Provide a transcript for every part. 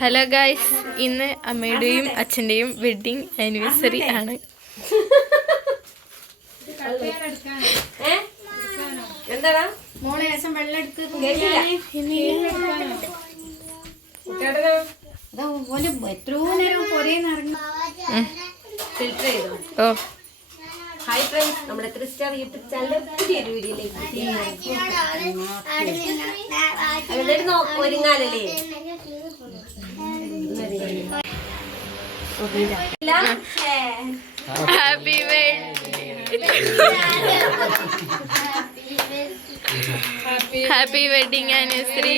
Hello guys, ഇന്ന് അമ്മയുടെയും അച്ഛൻ്റെയും വെഡിങ് ആനിവേഴ്സറി ആണ്. എന്താടാ എത്രയോ നേരം പൊരേന്നിറങ്ങി. ഫിൽറ്റർ ചെയ്തു. ഓ ഹായ് ഫ്രണ്ട്സ്, നമ്മുടെ ക്രിസ്റ്റാർ യൂട്യൂബ് ചാനലിലെ പുതിയൊരു വീഡിയോയിലേക്ക് ഒരുങ്ങാലല്ലേ. Happy happy wedding anniversary.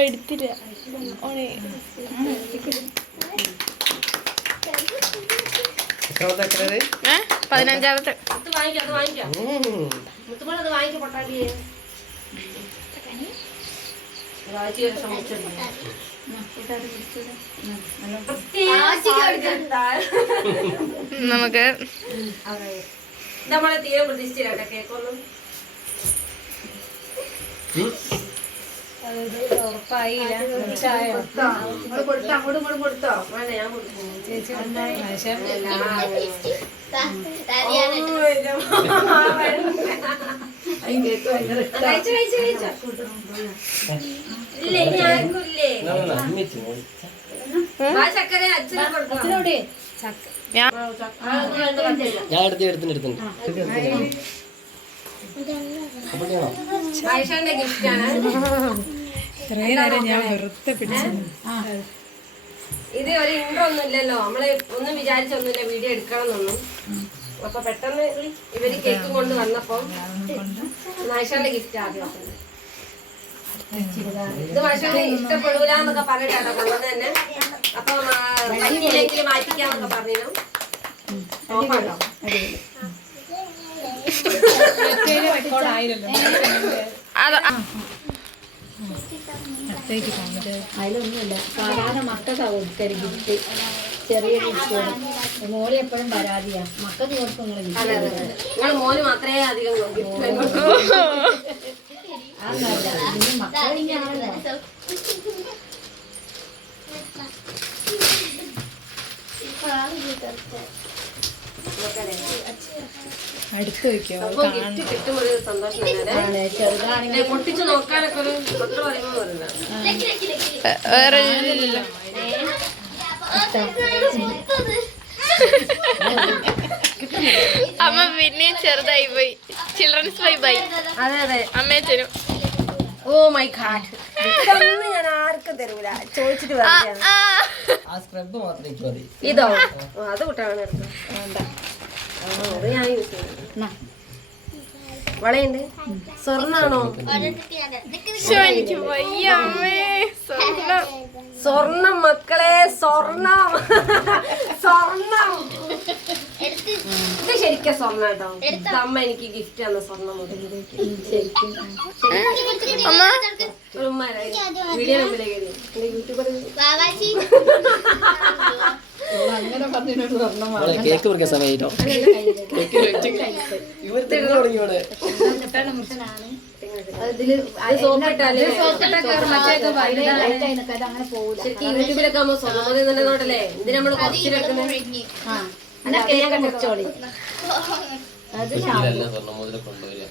എടുത്തില്ല. 15ാമത്തെ. നമുക്ക് നമ്മളെ തീരെ പ്രതീക്ഷിച്ചില്ല കേക്കൊന്നും. ഉറപ്പായില്ല. അങ്ങോട്ടും ഇങ്ങോട്ടും കൊടുത്തോ? വേണ്ട, ഞാൻ കൊടുത്തു. ചേച്ചി ഇല്ലേ, ഇനി ആർക്കും ഇല്ലേ? ആ ചക്കര അച്ഛനെ കൊടുക്കണോടെ. ഞാൻ എടുത്തിട്ടുണ്ട്. ആയിഷാന്റെ ഗിഫ്റ്റാണ്. ഇത് ഒരു ഇൻട്രോ ഒന്നും ഇല്ലല്ലോ, നമ്മള് ഒന്നും വിചാരിച്ചൊന്നുമില്ല വീഡിയോ എടുക്കണം എന്നൊന്നും. അപ്പൊ പെട്ടെന്ന് ഇവര് കേക്ക് കൊണ്ട് വന്നപ്പോ ആയിഷാന്റെ ഗിഫ്റ്റ് ആദ്യം. ഇത് ആയിഷാന് ഇഷ്ടപ്പെടൂല എന്നൊക്കെ പറഞ്ഞിട്ടാട്ടോ കൊണ്ടുവന്ന് തന്നെ. അപ്പൊ പറ്റിയില്ലെങ്കിൽ മാറ്റിക്കാന്നൊക്കെ പറഞ്ഞു. നോക്കാട്ടോ. അതിലൊന്നുമില്ല, സാധാരണ മക്കൾക്കാ കൊടുക്കരു ഗിഫ്റ്റ്. ചെറിയ ഗിഫ്റ്റ് മോളി എപ്പോഴും പരാതിയാ. മക്കൾക്ക് കൊടുക്കും നിങ്ങൾ മോന് മാത്രമേ അധികം മക്കളിങ്ങാണല്ലോ. അടുത്ത് വെക്കോ? ഗിഫ്റ്റ് കിട്ടുമ്പോൾ ഒരു സന്തോഷം തന്നെ. ചെറുതാണെങ്കിൽ പൊട്ടിച്ച് നോക്കാനൊക്കെ ഒരു മക്കൾ പറയുമ്പോൾ വേറെ അമ്മ പിന്നെയും ചെറുതായി പോയി. ചിൽഡ്രൻസ് വൈബായി. അതെ അതെ, അമ്മേച്ചനും. ഓ മൈ ഗാഡ്, ഇതൊന്നും ഞാൻ ആർക്കും തരൂല. ചോദിച്ചിട്ട് ഇതോ? അത് കുട്ടാണ്. അത് ഞാൻ യൂസ് ചെയ്യുന്നത്. വളയുണ്ട്. സ്വർണ്ണാണോ? എനിക്ക് വയ്യ അമ്മേ. സ്വർണം മക്കളെ, സ്വർണം. സ്വർണം ഇത് ശരിക്കും സ്വർണ്ണം കേട്ടോ. അമ്മ എനിക്ക് ഗിഫ്റ്റ് തന്ന സ്വർണ്ണം. വീഡിയോ നമ്പറിലേക്ക് യൂട്യൂബർ കേക്ക് മുറിക്കാൻ സമയമായിട്ടോ. യൂട്യൂബിലൊക്കെ ആകുമ്പോ സ്വർണ്ണം തന്നെ നോട്ടല്ലേ. ഇത് നമ്മള് കുറച്ചിലൊക്കെ കൊണ്ടുവരിക.